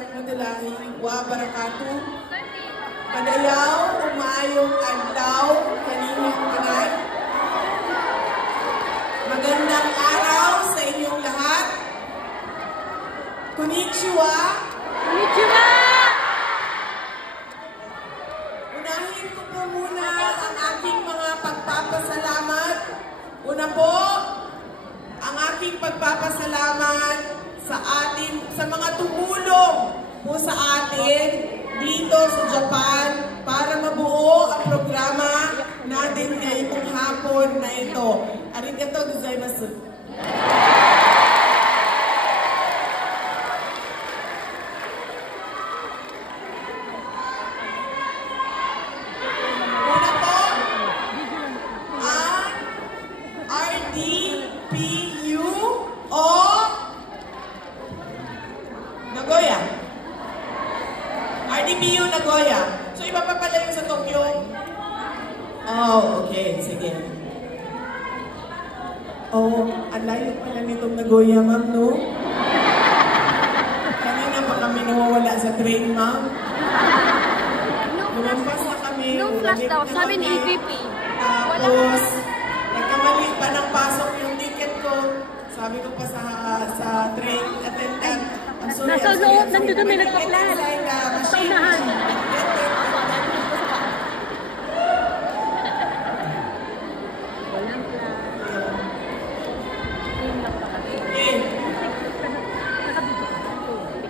warahmatullahi wabarakatuh. Padayaw ug maayong adlaw kaninyong tanan. Magandang araw sa inyong lahat. Konnichiwa. Konnichiwa. Unahin ko po muna ang aking mga pagpapasalamat. Una po, ang aking pagpapasalamat sa mga tumulong po sa atin dito sa Japan para mabuo ang programa natin ngayong hapon na ito. Arigatou gozaimasu. Una po, ang RDPU o Nagoya. RDPU Nagoya. So, iba pa pala yung sa Tokyo? Oh, okay. Sige. Oh, ang layo pala nitong Nagoya, ma'am, no? Kanina pa kami nawawala sa train, ma'am. Lumampas na kami. No flash daw. Sabi ni EVP. Tapos, nagkamali pa ng pasok yung ticket ko. Sabi ko pa sa train attendant, I'm sorry, Nasa loob, nandun may nagpa-flash. Sa unahan. Walang flash. Okay.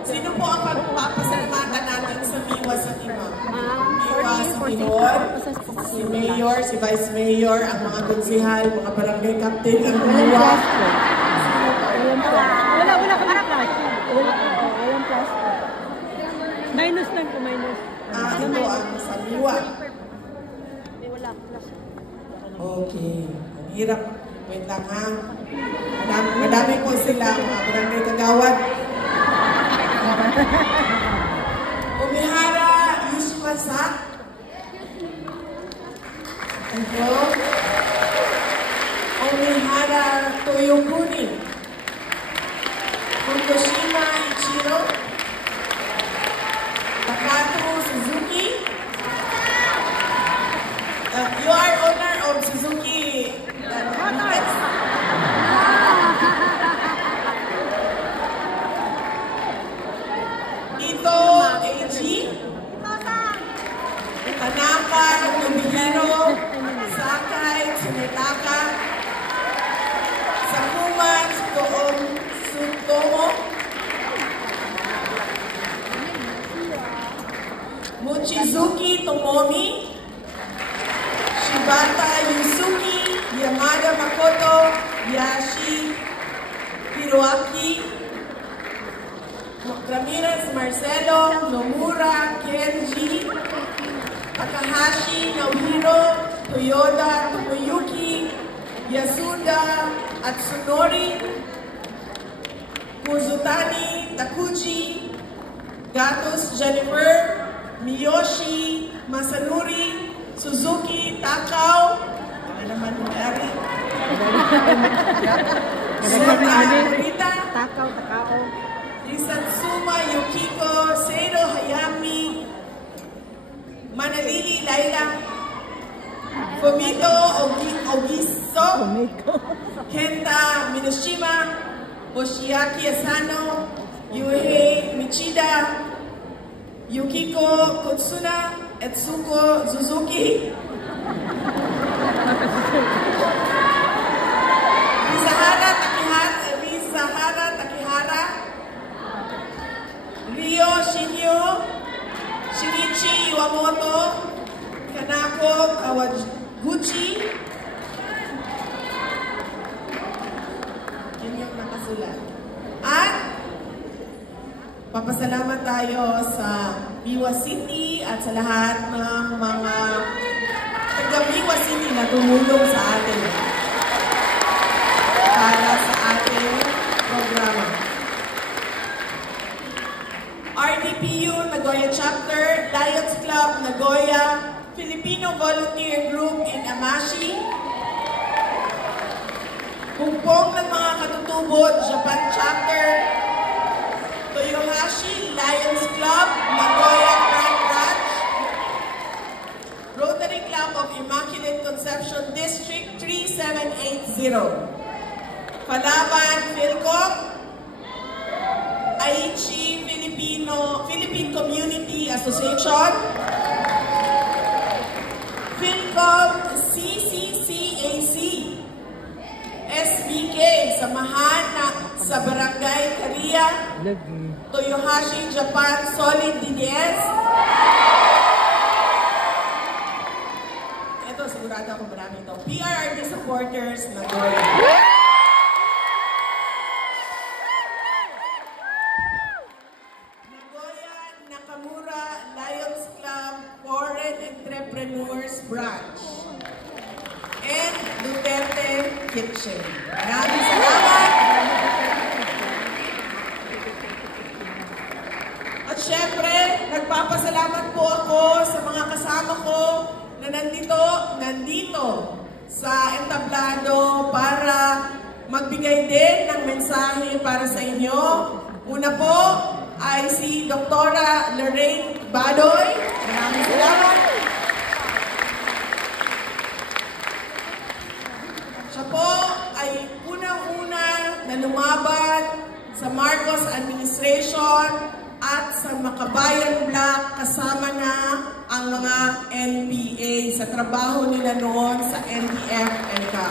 Sino po ang pagpapasalamatan natin sa MIWA sa Imam? MIWA sa Tinood, si Mayor, si Vice Mayor, ang mga konsihal, mga barangay captain, ang MIWA. Wala ka na flash. Walang flash. Minus lang ko, minus. Ito ang sa MIWA. Wala flash. Okay. Ang hirap. Wait lang ha. Madami po sila, mga barangay kagawad. Umihara Yushimasa. Ito. Umihara Toyokuni. Fukushima Ichiro. Takato Suzuki. You are owner of Suzuki. Ito, AG. Tanaka, Nobihiro, Sakai, Tsunetaka, Sakuman, Sutomo, Mochizuki Tomomi, Shibata Yusuki, Yamada Makoto, Yashi Hiroaki, Ramirez Marcelo, Nomura Kenji, Takahashi Naohiro, Toyoda Tomoyuki, Yasuda Atsunori, Kuzutani Takuchi, Gatos Jennifer, Miyoshi Masanuri, Suzuki Takao, ano naman yung ari? Sota Morita, Takao. Isatsuma Yukiko, Seiro Hayami, Manalili Laila, Fumito Ogiso, Kenta Minoshima, Oshiaki Asano, Yuhei Michida, Yukiko Kutsuna, Etsuko Suzuki, Rizahara Takihara, Ryo Shinyo, Shinichi Iwamoto, Kanako Kawaguchi. Yan yung nakasulat. At papasalamat tayo sa Biwa City at sa lahat ng mga taga-Biwa City na tumulong sa atin para sa ating programa. RDPU Nagoya Chapter, Lions Club Nagoya, Filipino Volunteer Group in Amashi, Hugpong ng mga katutubo, Japan Chapter, Toyo Toyohashi Lions Club, Nagoya Grand Ranch, Rotary Club of Immaculate Conception District 3780, Palaban Philcom, Aichi Philippine Community Association, Philcom CCCAC, SBK, Samahan sa Barangay Caria, Toyohashi Japan Solid DDS. Ito, sigurado ako marami ito. PRRD supporters, Nagoya. Nagoya Nakamura Lions Club Foreign Entrepreneurs Branch. And Duterte Kitchen. Maraming salamat! At syempre, nagpapasalamat po ako sa mga kasama ko na nandito sa entablado para magbigay din ng mensahe para sa inyo. Una po ay si Dr. Lorraine Badoy. Maraming salamat. Siya po ay unang-una na lumaban sa Marcos administration at sa Makabayan Block, kasama na ang mga NPA sa trabaho nila noon sa NDF-ELCA.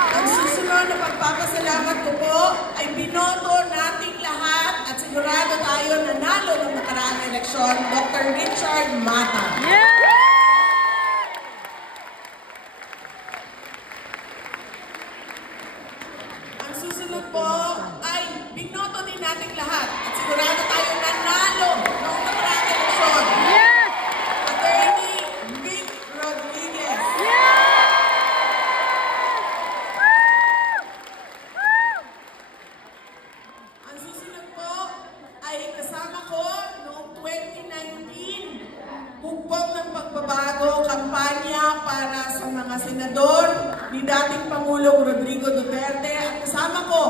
Ang susunod na pagpapasalamat ko po ay binoto nating lahat at sigurado tayo nanalo ng nakaraang eleksyon, Dr. Richard Mata. Ang susunod po ay binoto din nating lahat at sigurado tayo nanalo ng nakaraang eleksyon. Attorney Vic Rodriguez. Ang susunod po ay kasama ko noong 2019, hukbong ng pagbabago, kampanya para sa mga senador ni dating Pangulong Rodrigo Duterte, at kasama ko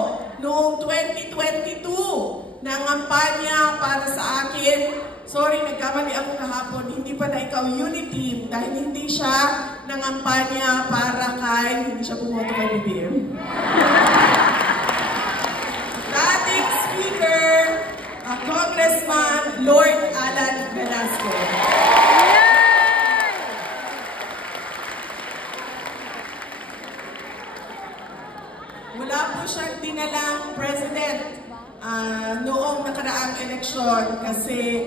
noong 2022 na kampanya para sa akin. Sorry, nagkamali ako kahapon, hindi pa na ikaw unity dahil hindi siya nangampanya para hindi siya pumoto kay BBM. Dating Speaker, Congressman Lord Alan Velasco. Wala po siyang dinalang president noong nakaraang eleksyon kasi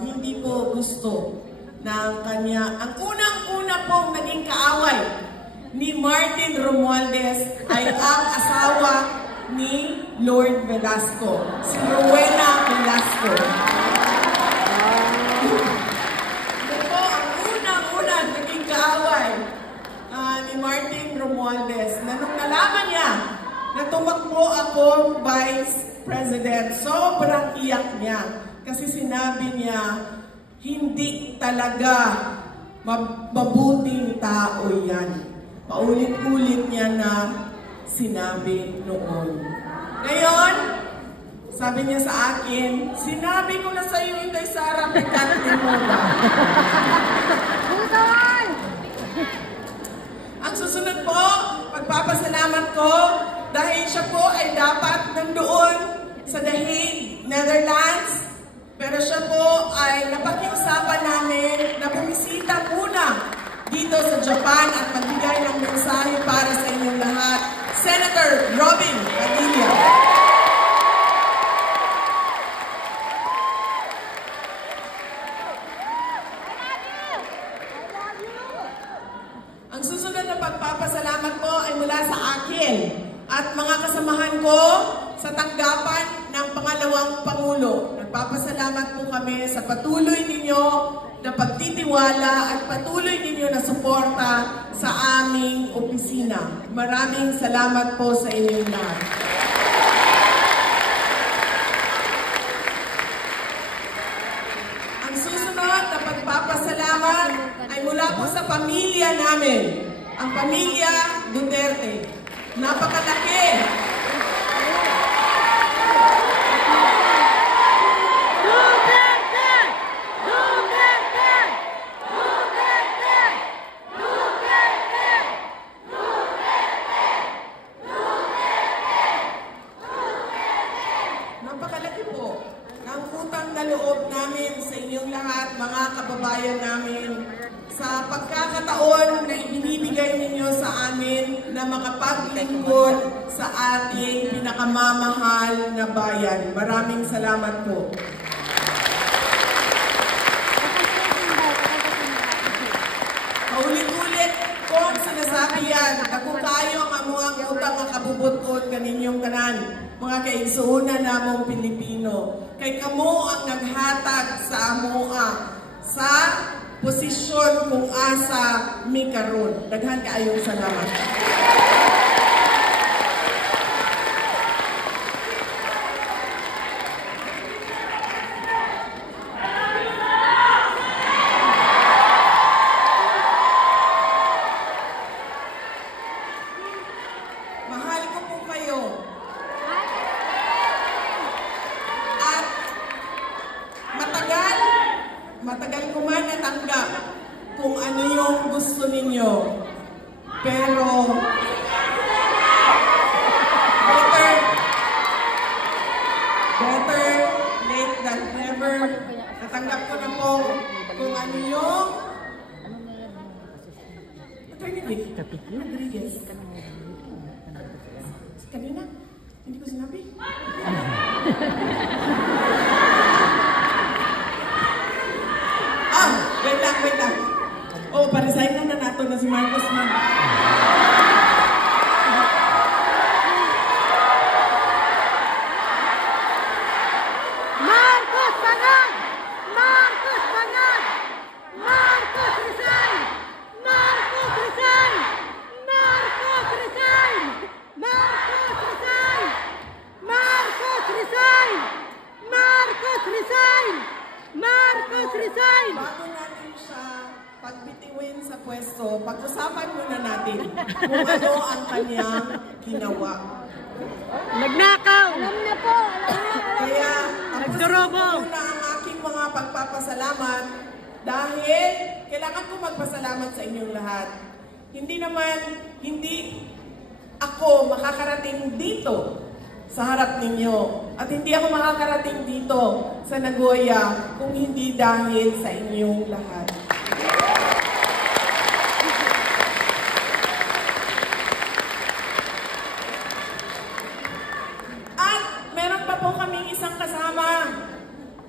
hindi po gusto ng kanya. Ang unang-una pong naging kaaway ni Martin Romualdez ay ang asawa ni Lord Velasco, si Rowena Velasco. Ito po ang unang-unang naging kaaway ni Martin Romualdez na nung nalaman niya na tumakbo akong Vice President, sobrang iyak niya kasi sinabi niya hindi talaga mabuting tao yan. Paulit-ulit niya na sinabi noon. Ngayon, sabi niya sa akin, sinabi ko na sa iyo, Inday Sara, pikante mo ba? Ang susunod po, pagpapasalamat ko dahil siya po ay dapat nandoon sa The Hague, Netherlands. Pero siya po ay napakiusapan namin na bumisita muna dito sa Japan at magbigay ng mensahe para sa inyong lahat. Senator Robin Padilla. Ang susunod na pagpapasalamat po ay mula sa akin at mga kasamahan ko sa tanggapan ng pangalawang Pangulo. Nagpapasalamat po kami sa patuloy ninyo na pagtitiwala at patuloy ninyo na suporta sa aming opisina. Maraming salamat po sa inyong lahat. Ang susunod na pagpapasalamat ay mula po sa pamilya namin, ang pamilya Duterte. Napakalaki. Duterte! Duterte! Duterte! Duterte! Napakalaki po ng utang na loob namin sa inyong lahat, mga kababayan namin, sa pagkakataon na ibinibigay ninyo sa amin na makapaglingkod sa ating pinakamamahal na bayan. Maraming salamat po. Paulit-ulit kung sinasabi yan, ako kayo ang amuang utang ang kabubuton kaninyong tanan, mga kaigsuunan namong Pilipino. Kay kamo ang naghatag sa amua sa posisyon kung asa mi karon. Daghan kaayong salamat. Mahal ko po kayo. At matagal ko man natanggap kung ano yung gusto ninyo. Pero better late than never. Natanggap ko na po kung ano yung Attorney Vic Rodriguez. Kanina, hindi ko sinabi. Wait lang. Oh, pa-resign na nato na si Marcos man. Marcos Panag! Marcos Panag! Marcos resign! Marcos resign! Marcos resign! Marcos resign! Marcos resign! Marcos resign! Marcos resign! Bago natin siya pagbitiwin sa pwesto, pag-usapan muna natin kung ano ang kanyang ginawa. Nagnakaw! Alam na po! Kaya, Nagdurobo! tapusin ko muna ang aking mga pagpapasalamat dahil kailangan ko magpasalamat sa inyong lahat. Hindi ako makakarating dito sa harap ninyo. At hindi ako makakarating dito sa Nagoya kung hindi dahil sa inyong lahat. At meron pa po kaming isang kasama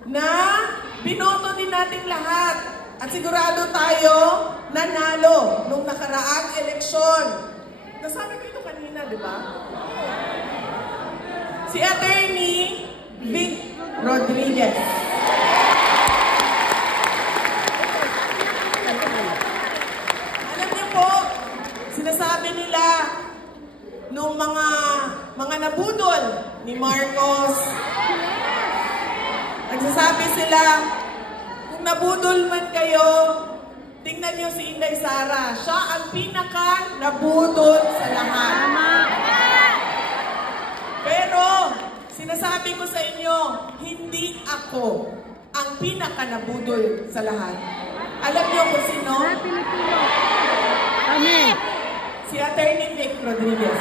na binoto din nating lahat. At sigurado tayo nanalo nung nakaraang eleksyon. Nasabi ko ito kanina, di ba? Si Attorney Vic Rodriguez. Alam niyo po, sinasabi nila nung mga nabudol ni Marcos, nagsasabi sila, kung nabudol man kayo, tingnan niyo si Inday Sara. Siya ang pinaka nabudol sa lahat. Pero, sinasabi ko sa inyo, hindi ako ang pinaka-nabudol sa lahat. Alam niyo kung sino? Kami! Si Attorney Vic Rodriguez.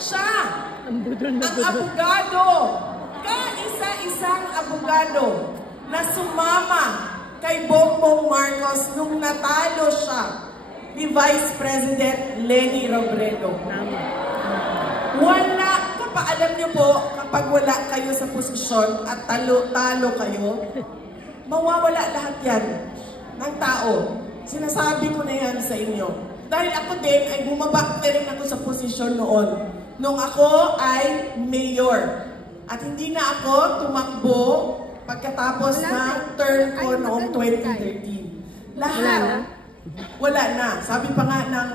Siya ang abogado, kaisa-isang abogado na sumama kay Bongbong Marcos nung natalo siya ni Vice President Leni Robredo. Alam niyo po, kapag wala kayo sa posisyon at talo kayo, mawawala lahat yan ng tao. Sinasabi ko na yan sa inyo. Dahil ako din ay bumaba na rin ako sa posisyon noon. Nung ako ay mayor. At hindi na ako tumakbo pagkatapos ng term ko noong 2013. Lahat, wala na. Sabi pa nga ng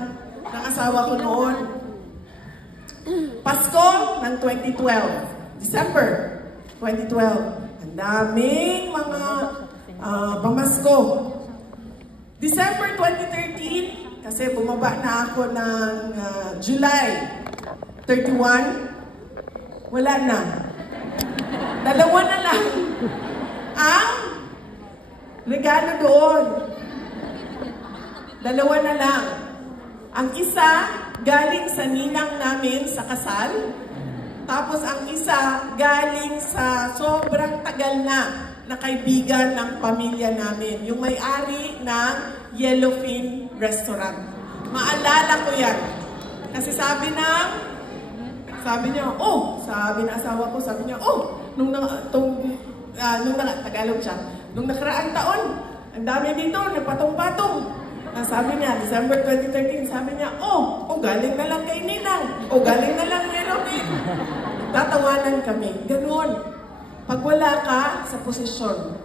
asawa ko noon, Pasko ng 2012, December 2012, ang daming mga pamasko. December 2013, kasi bumaba na ako ng July 31, wala na. Dalawa na lang ang regalo doon. Dalawa na lang. Ang isa, galing sa ninang namin sa kasal. Tapos ang isa, galing sa sobrang tagal na kaibigan ng pamilya namin. Yung may-ari ng Yellowfin Restaurant. Maalala ko yan. Kasi sabi niya, sabi ng asawa ko, Tagalog siya, nung nakaraang taon, ang dami dito, nagpatong-patong. Sabi niya, December 2013, sabi niya, galing na lang kay Ninang, galing na lang Yellowfin. Tatawanan kami, ganun. Pag wala ka sa posisyon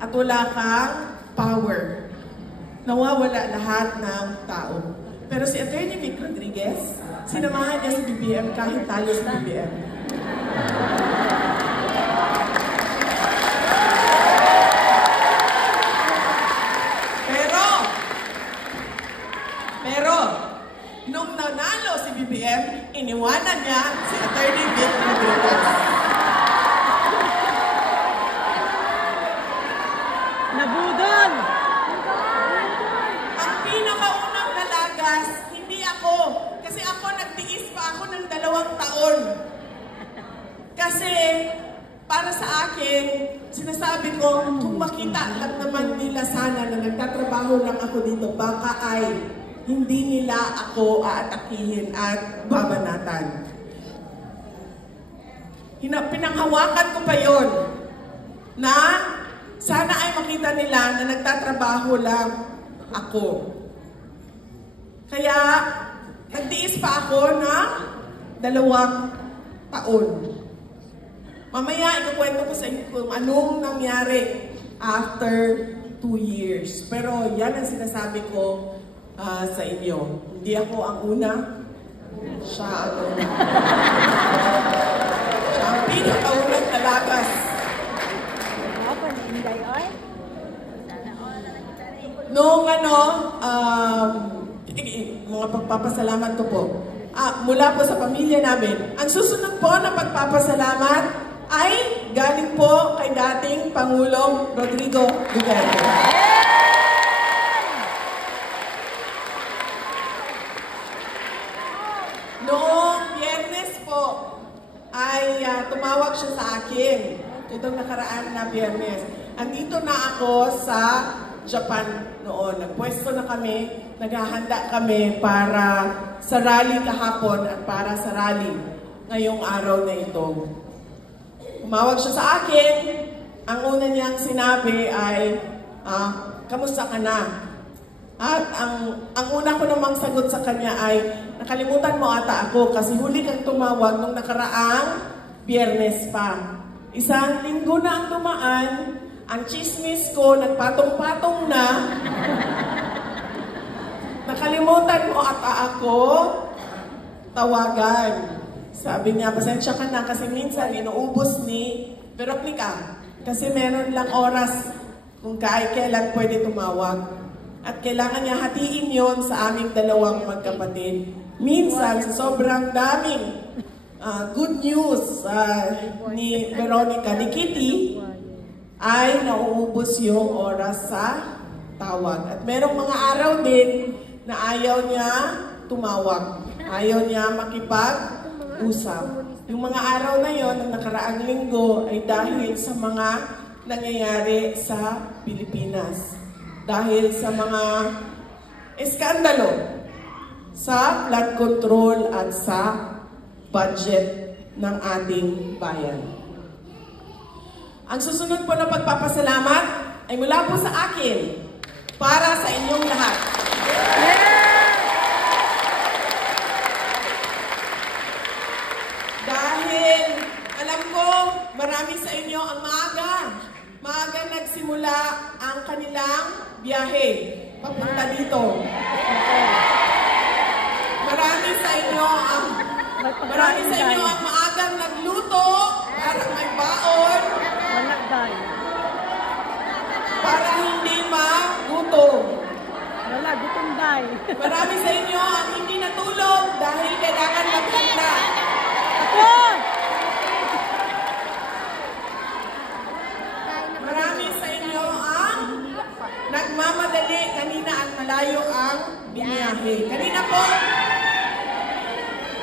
at wala kang power, nawawala lahat ng tao. Pero si Attorney Vic Rodriguez, sinamahan niya si BBM kahit talo sa BBM. Pero, nung nanalo si BBM, iniwanan niya si Attorney Vic Rodriguez. Nabudol! Ang pinakaunang nalagas, hindi ako. Kasi ako, nagtiis pa ako ng 2 taon. Kasi, para sa akin, sinasabi ko, kung makita lang naman nila sana na nagtatrabaho lang ako dito, baka ay hindi nila ako aatakihin at babanatan. Pinanghawakan ko pa yon na sana ay makita nila na nagtatrabaho lang ako. Kaya, nagtiis pa ako ng 2 taon. Mamaya, ikukwento ko sa inyo kung anong nangyari after 2 years. Pero yan ang sinasabi ko sa inyo. Hindi ako ang una. Siya ang pinakaunang talagas. Noong mga pagpapasalamat ko po, mula po sa pamilya namin, ang susunod po na pagpapasalamat ay galing po kay dating Pangulong Rodrigo Duterte. Noong Biyernes po ay tumawag siya sa akin. Itong nakaraan na Biyernes. Andito na ako sa Japan noon. Nagpwesto na kami, naghahanda kami para sa rally kahapon at para sa rally ngayong araw na ito. Tumawag siya sa akin. Ang una niyang sinabi ay, kamusta ka na? At ang una ko namang sagot sa kanya ay, nakalimutan mo ata ako kasi huli kang tumawag nung nakaraang Biyernes pa. 1 linggo na ang dumaan, ang chismis ko nagpatong-patong na. Nakalimutan mo ata ako tawagan. Sabi niya, pasensya ka na kasi minsan inuubos ni Veronica. Kasi meron lang oras kung kailan pwede tumawag. At kailangan niya hatiin yon sa aming 2 magkapatid. Minsan, sa sobrang daming good news ni Veronica, ni Kitty, ay nauubos yung oras sa tawag. At merong mga araw din na ayaw niya tumawag. Ayaw niya makipag-usap. Yung mga araw na yon, ng nakaraang linggo, ay dahil sa mga nangyayari sa Pilipinas. Dahil sa mga eskandalo sa flood control at sa budget ng ating bayan. Ang susunod po na pagpapasalamat ay mula po sa akin para sa inyong lahat. Dahil alam ko marami sa inyo ang maaga nagsimula ang kanilang biyahe papunta dito. Marami sa inyo ang maagang nagluto para may baon. Wala, gutom day. Marami sa inyo ang hindi natulog dahil kailangan maghanda. Ako! Marami sa inyo ang nagmamadali. Kanina ang malayo ang biniyahe. Kanina po,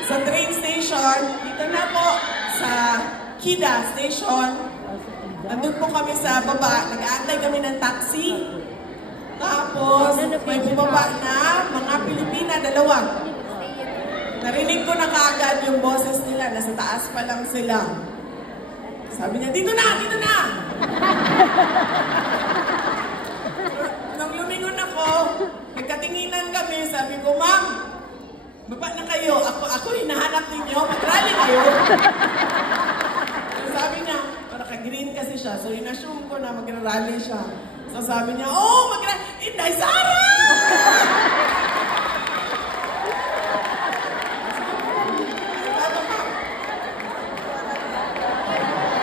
sa train station, dito na po sa Kida Station. Nandun po kami sa baba, nag-aantay kami ng taxi. Tapos, may bumaba na mga Pilipina, 2. Narinig ko na kaagad yung boses nila, nasa taas pa lang sila. Sabi niya, dito na, dito na! Nung lumingon ako, nagkatinginan kami, sabi ko, ma'am, baba na kayo, ako hinahanap ninyo, mag-rally kayo. Sabi niya, para ka-green kasi siya, so in-assume ko na mag-rally siya. So sabi niya, oh, mag-rally,